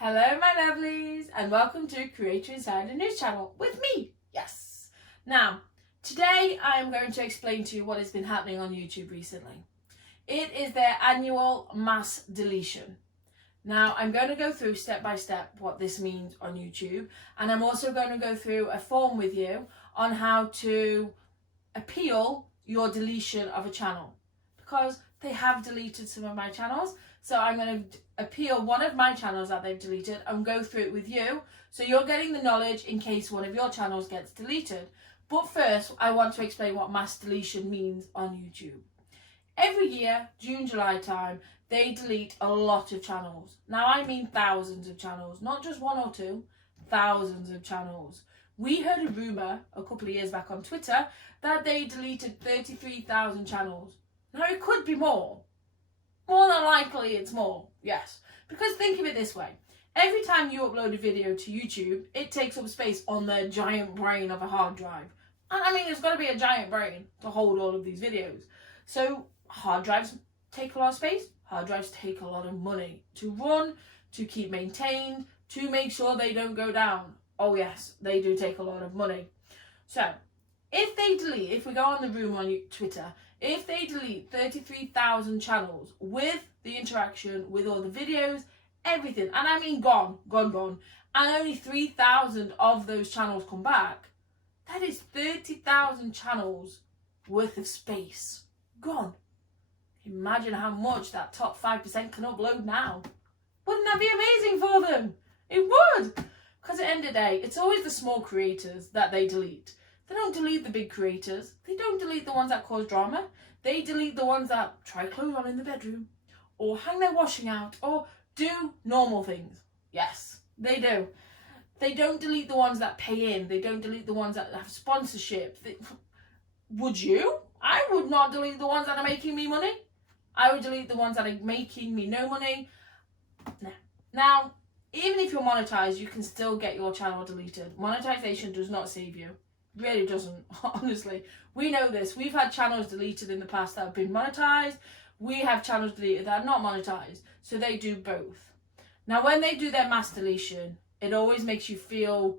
Hello my lovelies and welcome to Creator Insider News Channel with me, yes. Now, today I am going to explain to you what has been happening on YouTube recently. It is their annual mass deletion. Now, I'm going to go through step by step what this means on YouTube, and I'm also going to go through a form with you on how to appeal your deletion of a channel, because they have deleted some of my channels. So I'm going to appeal one of my channels that they've deleted and go through it with you, so you're getting the knowledge in case one of your channels gets deleted. But first, I want to explain what mass deletion means on YouTube. Every year, June, July time, they delete a lot of channels. Now, I mean thousands of channels, not just one or two, thousands of channels. We heard a rumour a couple of years back on Twitter that they deleted 33,000 channels. Now, it could be more. More than likely, it's more, yes. Because think of it this way. Every time you upload a video to YouTube, it takes up space on the giant brain of a hard drive. And I mean, there's got to be a giant brain to hold all of these videos. So hard drives take a lot of space. Hard drives take a lot of money to run, to keep maintained, to make sure they don't go down. Oh yes, they do take a lot of money. So if we go on the rumor on Twitter, if they delete 33,000 channels with the interaction, with all the videos, everything, and I mean gone, and only 3,000 of those channels come back, that is 30,000 channels worth of space gone. Imagine how much that top 5% can upload now. Wouldn't that be amazing for them? It would. Because at the end of the day, it's always the small creators that they delete. They don't delete the big creators. They don't delete the ones that cause drama. They delete the ones that try clothes on in the bedroom, or hang their washing out, or do normal things. Yes, they do. They don't delete the ones that pay in. They don't delete the ones that have sponsorship. Would you? I would not delete the ones that are making me money. I would delete the ones that are making me no money. No. Now, even if you're monetized, you can still get your channel deleted. Monetization does not save you. Really doesn't, honestly. We know this. We've had channels deleted in the past that have been monetized. We have channels deleted that are not monetized. So they do both. Now, when they do their mass deletion, it always makes you feel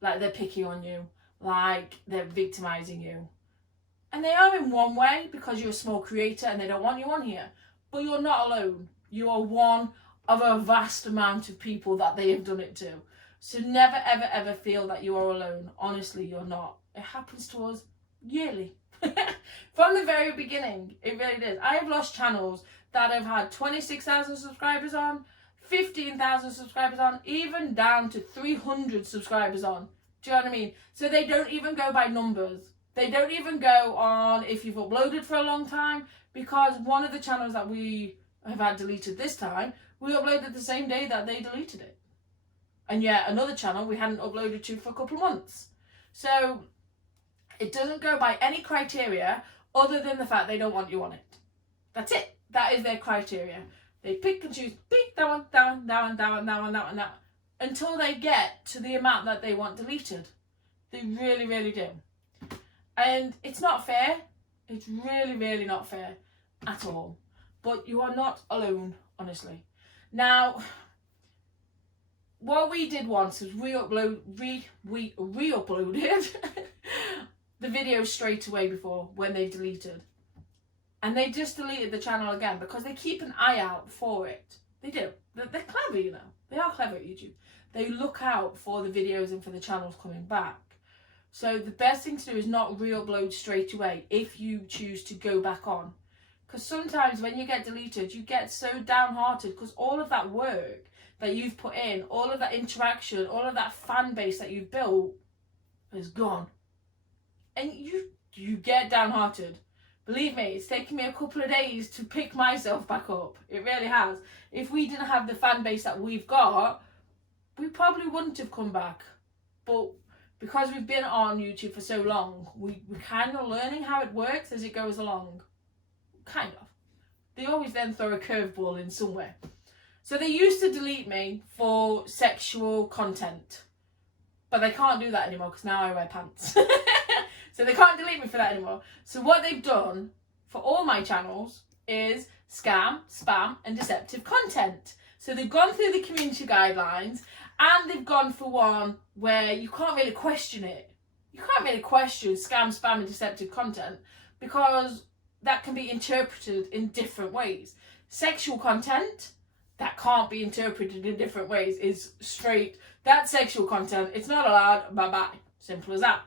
like they're picking on you, like they're victimizing you. And they are in one way, because you're a small creator and they don't want you on here. But you're not alone. You are one of a vast amount of people that they have done it to. So never, ever, ever feel that you are alone. Honestly, you're not. It happens to us yearly. From the very beginning, it really did. I have lost channels that have had 26,000 subscribers on, 15,000 subscribers on, even down to 300 subscribers on. Do you know what I mean? So they don't even go by numbers. They don't even go on if you've uploaded for a long time, because one of the channels that we have had deleted this time, we uploaded the same day that they deleted it. And yet another channel we hadn't uploaded to for a couple of months. So it doesn't go by any criteria other than the fact they don't want you on it. That's it. That is their criteria. They pick and choose, pick that one, that one, that one, that one, that one, that one, that one, until they get to the amount that they want deleted. They really, really do. And it's not fair. It's really, really not fair at all. But you are not alone, honestly. Now, what we did once was we re-uploaded the video straight away before when they deleted. And they just deleted the channel again because they keep an eye out for it. They do. They're clever, you know. They are clever at YouTube. They look out for the videos and for the channels coming back. So the best thing to do is not re-upload straight away if you choose to go back on. Because sometimes when you get deleted, you get so downhearted because all of that work that you've put in, all of that interaction, all of that fan base that you've built is gone. And you get downhearted. Believe me, it's taken me a couple of days to pick myself back up. It really has. If we didn't have the fan base that we've got, we probably wouldn't have come back. But because we've been on YouTube for so long, we're kind of learning how it works as it goes along. Kind of. They always then throw a curveball in somewhere. So they used to delete me for sexual content. But they can't do that anymore because now I wear pants. So they can't delete me for that anymore. So what they've done for all my channels is scam, spam and deceptive content. So they've gone through the community guidelines, and they've gone for one where you can't really question it. You can't really question scam, spam and deceptive content because that can be interpreted in different ways. Sexual content, that can't be interpreted in different ways, is straight, that's sexual content, it's not allowed, bye-bye. Simple as that.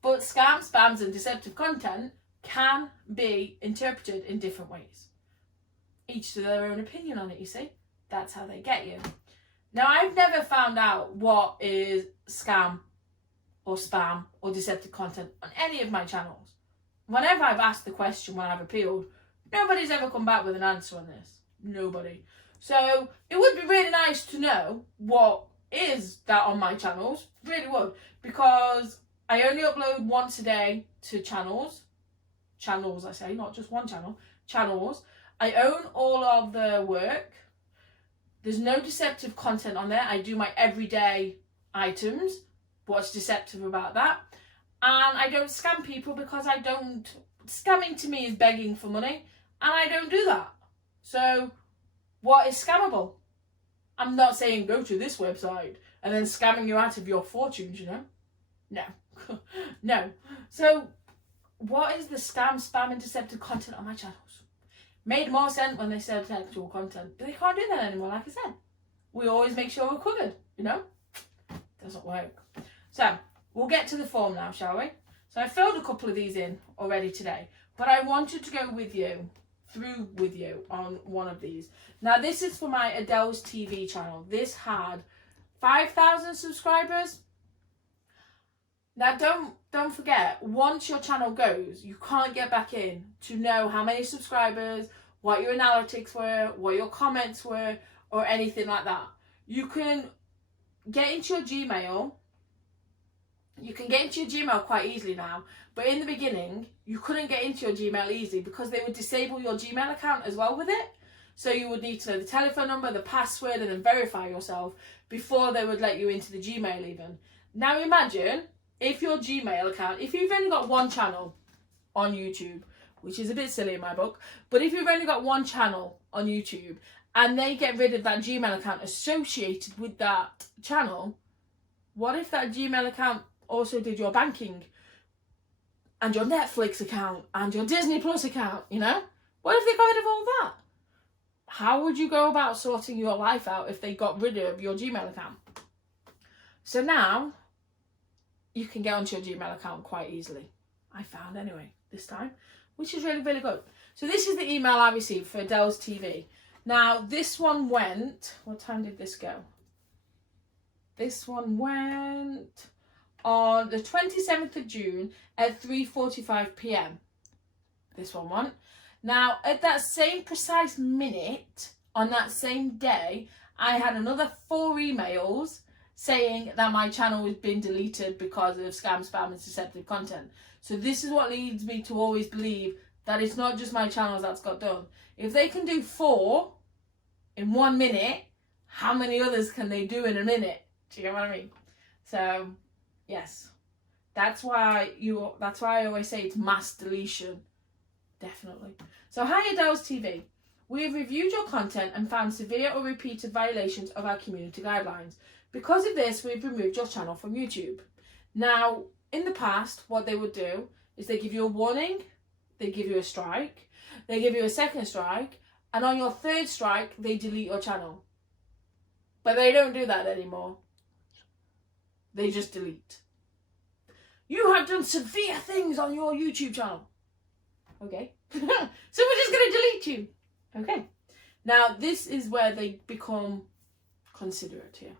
But scam, spams and deceptive content can be interpreted in different ways. Each to their own opinion on it, you see. That's how they get you. Now, I've never found out what is scam or spam or deceptive content on any of my channels. Whenever I've asked the question when I've appealed, nobody's ever come back with an answer on this. Nobody. So it would be really nice to know what is that on my channels. Really would. Because I only upload once a day to channels. Channels, I say, not just one channel. Channels. I own all of the work. There's no deceptive content on there. I do my everyday items. What's deceptive about that? And I don't scam people because I don't... Scamming to me is begging for money. And I don't do that. So, what is scammable? I'm not saying go to this website and then scamming you out of your fortunes, you know? No. No. So, what is the scam, spam and deceptive content on my channels? Made more sense when they said sexual content. But they can't do that anymore, like I said. We always make sure we're covered, you know? Doesn't work. So, we'll get to the form now, shall we? So I filled a couple of these in already today. But I wanted to go through with you on one of these. Now, this is for my Adele's TV channel. This had 5,000 subscribers. Now, don't forget, once your channel goes, you can't get back in to know how many subscribers, what your analytics were, what your comments were, or anything like that. You can get into your Gmail. You can get into your Gmail quite easily now, but in the beginning, you couldn't get into your Gmail easily because they would disable your Gmail account as well with it. So you would need to know the telephone number, the password, and then verify yourself before they would let you into the Gmail even. Now imagine if your Gmail account, if you've only got one channel on YouTube, which is a bit silly in my book, but if you've only got one channel on YouTube and they get rid of that Gmail account associated with that channel, what if that Gmail account also did your banking and your Netflix account and your Disney Plus account, you know? What if they got rid of all that? How would you go about sorting your life out if they got rid of your Gmail account? So now, you can get onto your Gmail account quite easily. I found anyway, this time, which is really, really good. So this is the email I received for Adele's TV. Now, this one went, what time did this go? This one went on the 27th of June at 3:45 p.m. This one went. Now, at that same precise minute, on that same day, I had another 4 emails saying that my channel has been deleted because of scam, spam and deceptive content. So this is what leads me to always believe that it's not just my channel that's got done. If they can do 4 in 1 minute, how many others can they do in a minute? Do you get what I mean? So, yes. That's why I always say it's mass deletion. Definitely. So, hi Adele's TV. We have reviewed your content and found severe or repeated violations of our community guidelines. Because of this, we've removed your channel from YouTube. Now, in the past, what they would do is they give you a warning, they give you a strike, they give you a second strike, and on your 3rd strike, they delete your channel. But they don't do that anymore. They just delete. You have done severe things on your YouTube channel. Okay. So we're just going to delete you. Okay. Now, this is where they become considerate here.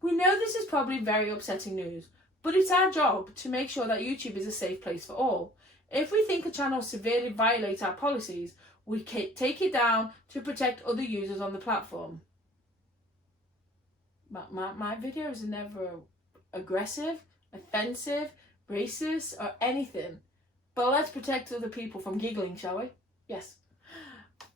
We know this is probably very upsetting news, but it's our job to make sure that YouTube is a safe place for all. If we think a channel severely violates our policies, we take it down to protect other users on the platform. My videos are never aggressive, offensive, racist, or anything. But let's protect other people from giggling, shall we? Yes.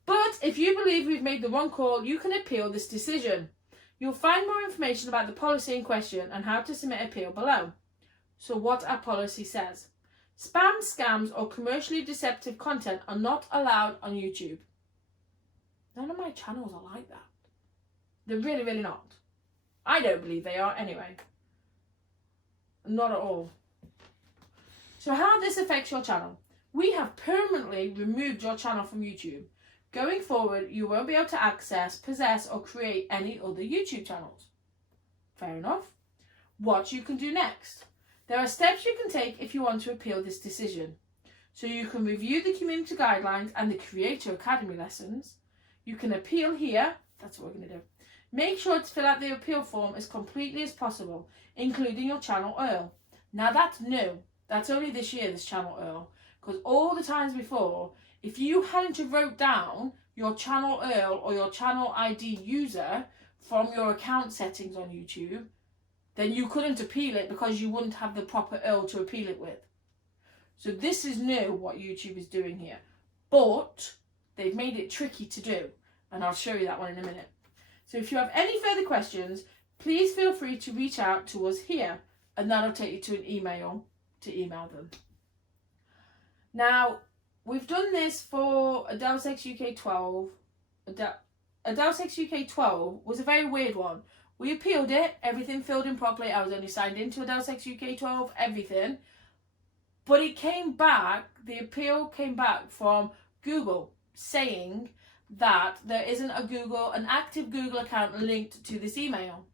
But if you believe we've made the wrong call, you can appeal this decision. You'll find more information about the policy in question and how to submit an appeal below. So what our policy says. Spam, scams, or commercially deceptive content are not allowed on YouTube. None of my channels are like that. They're really, really not. I don't believe they are anyway. Not at all. So how this affects your channel. We have permanently removed your channel from YouTube. Going forward, you won't be able to access, possess, or create any other YouTube channels. Fair enough. What you can do next. There are steps you can take if you want to appeal this decision. So you can review the community guidelines and the Creator Academy lessons. You can appeal here. That's what we're going to do. Make sure to fill out the appeal form as completely as possible, including your channel URL. Now that's new. That's only this year, this channel URL. Because all the times before, if you hadn't have wrote down your channel URL or your channel ID user from your account settings on YouTube, then you couldn't appeal it because you wouldn't have the proper URL to appeal it with. So this is new, what YouTube is doing here. But they've made it tricky to do. And I'll show you that one in a minute. So if you have any further questions, please feel free to reach out to us here. And that'll take you to an email to email them. Now, we've done this for a Deus Ex UK 12. A Deus Ex UK 12 was a very weird one. We appealed it, everything filled in properly. I was only signed into a Deus Ex UK 12, everything. But it came back, the appeal came back from Google saying that there isn't an active Google account linked to this email.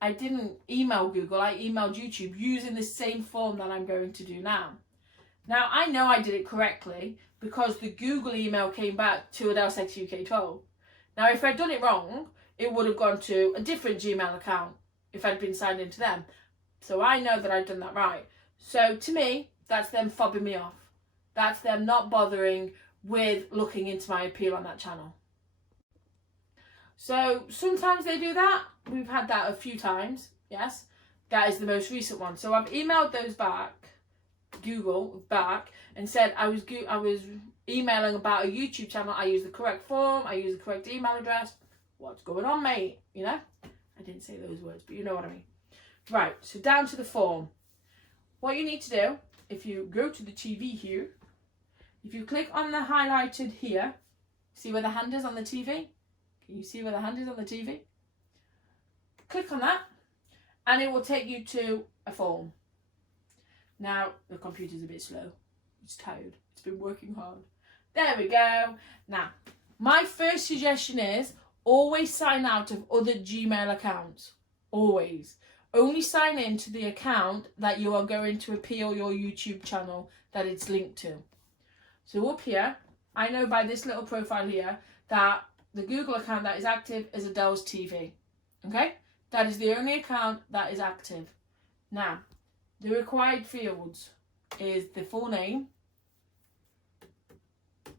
I didn't email Google, I emailed YouTube using the same form that I'm going to do now. Now, I know I did it correctly because the Google email came back to a Deus Ex UK 12. Now, if I'd done it wrong, it would have gone to a different Gmail account if I'd been signed into them. So I know that I'd done that right. So to me, that's them fobbing me off. That's them not bothering with looking into my appeal on that channel. So sometimes they do that. We've had that a few times. Yes, that is the most recent one. So I've emailed those back, Google back, and said I was emailing about a YouTube channel. I used the correct form. I used the correct email address. What's going on, mate? You know, I didn't say those words, but you know what I mean. Right. So down to the form. What you need to do, if you go to the TV here, if you click on the highlighted here, see where the hand is on the TV? Can you see where the hand is on the TV? Click on that and it will take you to a form. Now, the computer's a bit slow. It's tired. It's been working hard. There we go. Now, my first suggestion is always sign out of other Gmail accounts. Always. Only sign in to the account that you are going to appeal your YouTube channel that it's linked to. So up here, I know by this little profile here that the Google account that is active is Adele's TV. Okay? That is the only account that is active. Now, the required fields is the full name,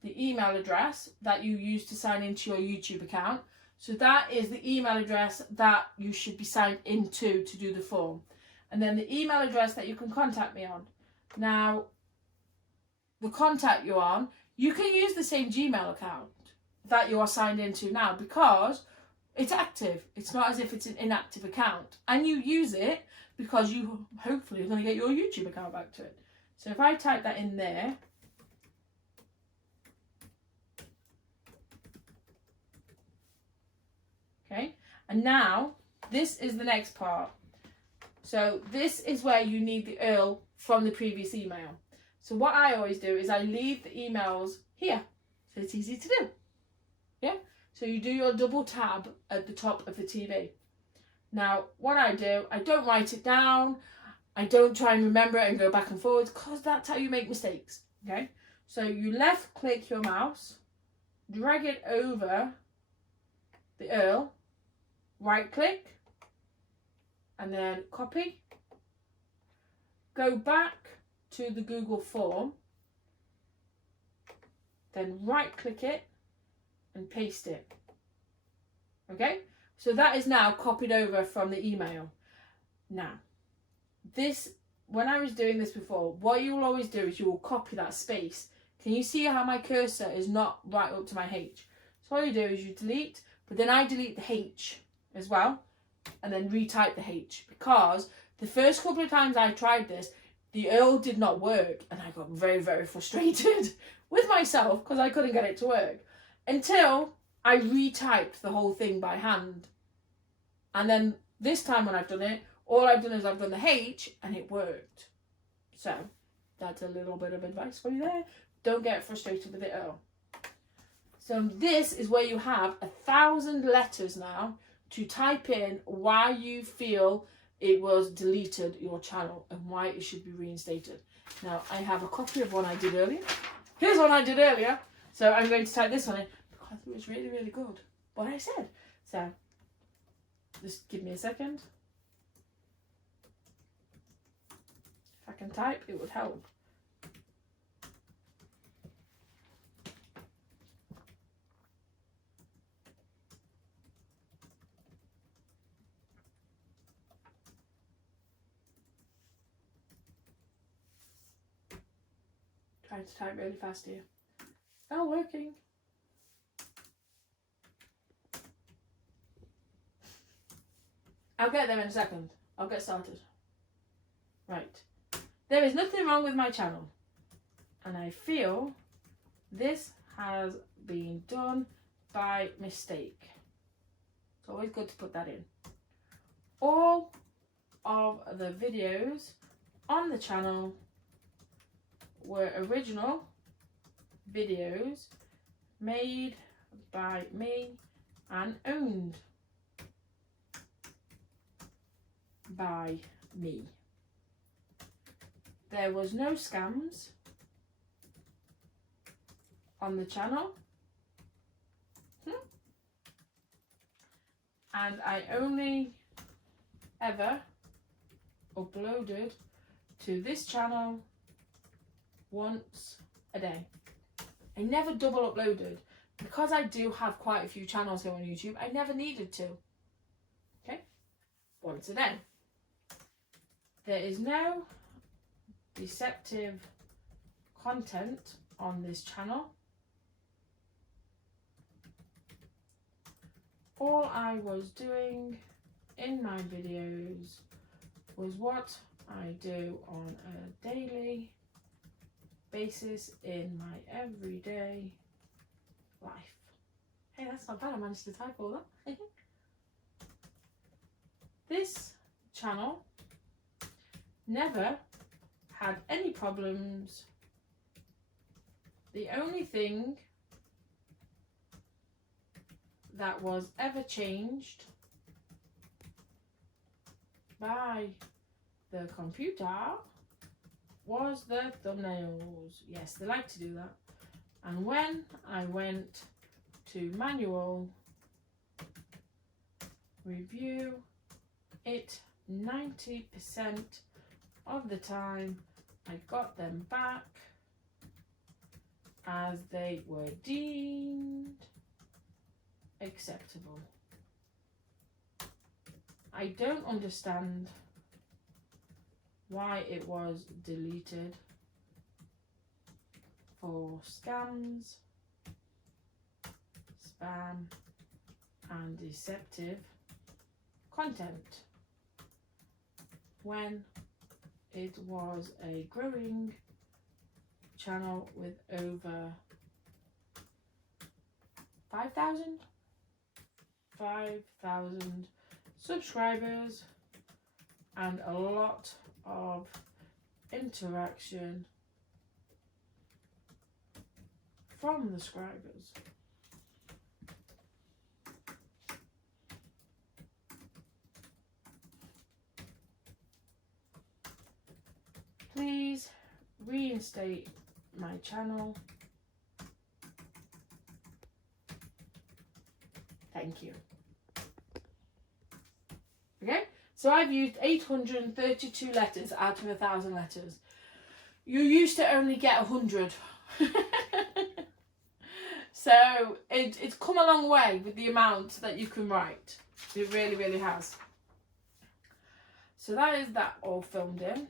the email address that you use to sign into your YouTube account. So that is the email address that you should be signed into to do the form. And then the email address that you can contact me on. Now, the contact you on, you can use the same Gmail account that you are signed into now because it's active. It's not as if it's an inactive account. And you use it because you hopefully are going to get your YouTube account back to it. So if I type that in there, okay, and now this is the next part. So this is where you need the URL from the previous email. So what I always do is I leave the emails here, so it's easy to do. Yeah, so you do your double tab at the top of the TV. Now, what I do, I don't write it down. I don't try and remember it and go back and forwards because that's how you make mistakes. Okay, so you left click your mouse, drag it over the URL, right click, and then copy. Go back to the Google form, then right click it and paste it. Okay, so that is now copied over from the email. Now, this, when I was doing this before, what you will always do is you will copy that space. Can you see how my cursor is not right up to my H? So all you do is you delete, but then I delete the H as well, and then retype the H, because the first couple of times I tried this, the URL did not work, and I got very, very frustrated with myself because I couldn't get it to work. Until I retyped the whole thing by hand. And then this time when I've done it, all I've done is I've done the H and it worked. So that's a little bit of advice for you there. Don't get frustrated with it at all. So this is where you have 1,000 letters now to type in why you feel it was deleted, your channel, and why it should be reinstated. Now I have a copy of one I did earlier. Here's one I did earlier. So I'm going to type this one in because it was really, really good what I said. So just give me a second. If I can type, it would help. Trying to type really fast here. Oh, working. I'll get there in a second. I'll get started. Right. There is nothing wrong with my channel. And I feel this has been done by mistake. It's always good to put that in. All of the videos on the channel were original videos made by me and owned by me. There was no scams on the channel. And I only ever uploaded to this channel once a day. I never double uploaded. Because I do have quite a few channels here on YouTube, I never needed to. Okay? Once a day. There is no deceptive content on this channel. All I was doing in my videos was what I do on a daily basis in my everyday life. Hey, that's not bad. I managed to type all that. This channel never had any problems. The only thing that was ever changed by the computer was the thumbnails. Yes, they like to do that. And when I went to manual review it, 90% of the time I got them back as they were deemed acceptable. I don't understand why it was deleted for scams, spam and deceptive content when it was a growing channel with over 5,000 subscribers and a lot of interaction from the subscribers. Please reinstate my channel. Thank you. Okay, so I've used 832 letters out of 1,000 letters. You used to only get 100. So it's come a long way with the amount that you can write. It really, really has. So that is that all filled in.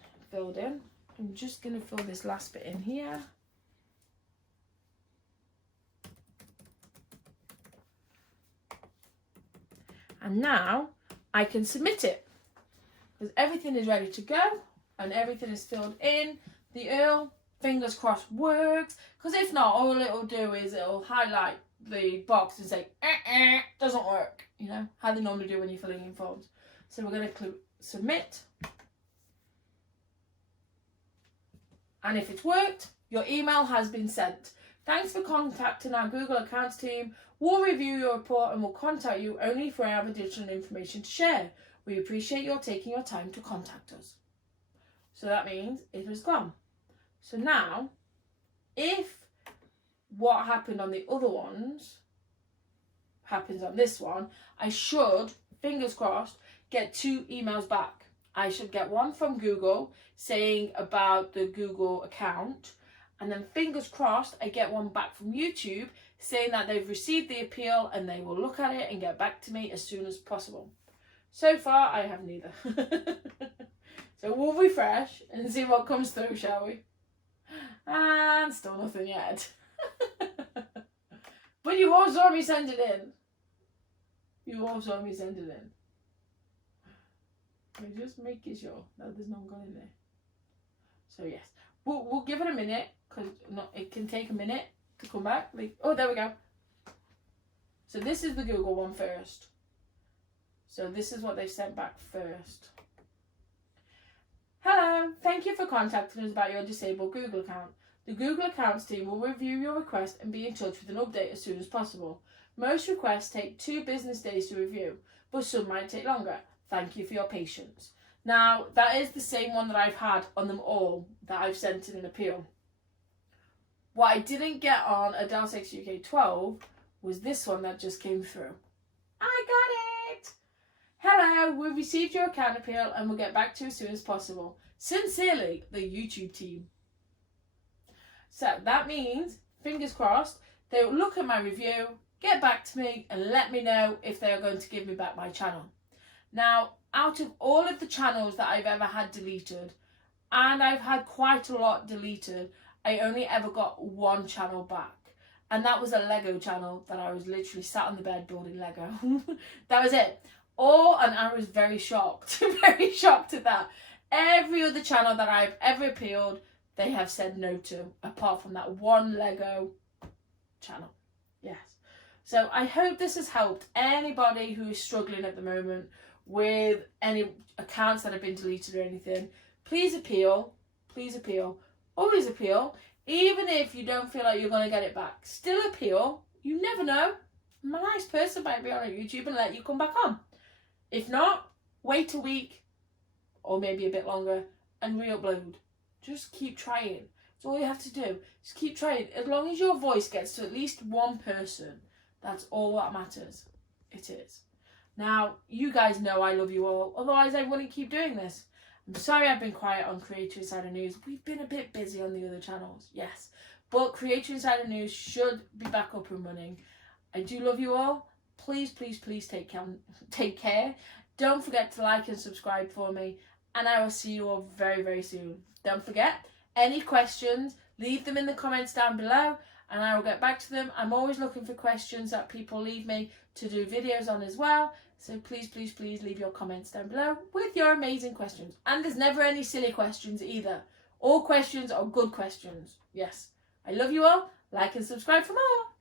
I'm just going to fill this last bit in here. And now I can submit it because everything is ready to go and everything is filled in. The URL, fingers crossed, works, because if not, all it'll do is it'll highlight the box and say, doesn't work, you know, how they normally do when you're filling in forms. So we're going to click submit. And if it's worked, your email has been sent. Thanks for contacting our Google Accounts team. We'll review your report and we'll contact you only if we have additional information to share. We appreciate your taking your time to contact us. So that means it has gone. So now, if what happened on the other ones happens on this one, I should, fingers crossed, get 2 emails back. I should get one from Google saying about the Google account, and then fingers crossed I get one back from YouTube saying that they've received the appeal and they will look at it and get back to me as soon as possible. So far I have neither. So we'll refresh and see what comes through, shall we? And still nothing yet. But you all saw me send it in. You all saw me send it in. I'm just making sure that there's none gone in there. So yes, we'll give it a minute because it can take a minute to come back. Oh, there we go. So this is the Google one first. So this is what they sent back first. Hello, thank you for contacting us about your disabled Google account. The Google Accounts team will review your request and be in touch with an update as soon as possible. Most requests take 2 business days to review, but some might take longer. Thank you for your patience. Now, that is the same one that I've had on them all that I've sent in an appeal. What I didn't get on a Deletion UK 12 was this one that just came through. I got it! Hello, we've received your account appeal and we'll get back to you as soon as possible. Sincerely, the YouTube team. So that means, fingers crossed, they will look at my review, get back to me and let me know if they are going to give me back my channel. Now, out of all of the channels that I've ever had deleted, and I've had quite a lot deleted, I only ever got 1 channel back. And that was a Lego channel that I was literally sat on the bed building Lego. That was it. And I was very shocked, very shocked at that. Every other channel that I've ever appealed, they have said no to, apart from that 1 Lego channel. Yes. So I hope this has helped anybody who is struggling at the moment with any accounts that have been deleted or anything. Please appeal. Please appeal. Always appeal. Even if you don't feel like you're going to get it back, still appeal. You never know. A nice person might be on YouTube and let you come back on. If not, wait a week or maybe a bit longer and re-upload. Just keep trying. That's all you have to do. Just keep trying. As long as your voice gets to at least 1 person, that's all that matters. It is. Now, you guys know I love you all. Otherwise, I wouldn't keep doing this. I'm sorry I've been quiet on Creator Insider News. We've been a bit busy on the other channels, yes. But Creator Insider News should be back up and running. I do love you all. Please, please, please take care. Don't forget to like and subscribe for me. And I will see you all very, very soon. Don't forget, any questions, leave them in the comments down below and I will get back to them. I'm always looking for questions that people leave me to do videos on as well. So please, please, please leave your comments down below with your amazing questions. And there's never any silly questions either. All questions are good questions. Yes. I love you all. Like and subscribe for more.